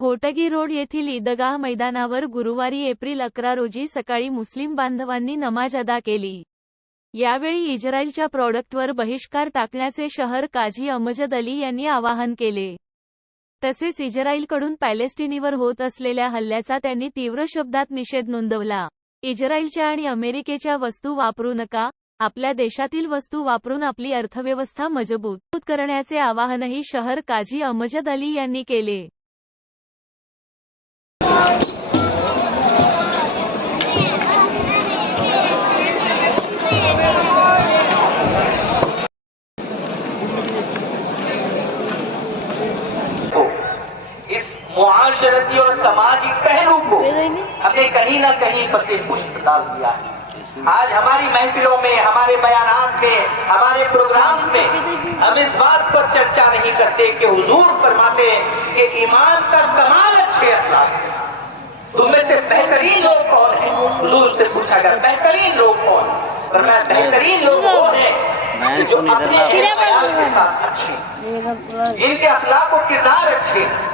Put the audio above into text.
Hotgi road येथील ईदगाह मैदानावर गुरुवारी एप्रिल अकरा रोजी सकाळी मुस्लिम बांधवांनी नमाज अदा केली. यावेळी इस्रायलच्या प्रॉडक्टवर बहिष्कार टाकण्याचे शहर काझी अमजद अली यांनी आवाहन केले. तसेच इस्रायलकडून पॅलेस्टिनीवर होत असलेल्या हल्ल्याचा त्यांनी तीव्र शब्दात निषेध नोंदवला. इस्रायलच्या आणि अमेरिकेच्या वस्तू वापरू नका आपल्या देशातील वस्तू वापरून आपली अर्थव्यवस्था मजबूत करण्याचे आवाहनही शहर काझी अमजद अली यांनी केले. मुआशरती और सामाजिक पहलू को हमने कहीं ना कहीं पसे पुष्ट डाल दिया है। आज हमारी महफिलों में, हमारे बयानात में, हमारे प्रोग्राम में हम इस बात पर चर्चा नहीं करते कि हुजूर फरमाते कि ईमान का कमाल अच्छे अखलाक है तुम में से बेहतरीन लोग कौन है हुजूर से पूछा गया बेहतरीन लोग कौन फरमाया मैं बेहतरीन लोग वो हैं जो अपने ख्याल के साथ अच्छे जिनके अखलाक और किरदार अच्छे हैं.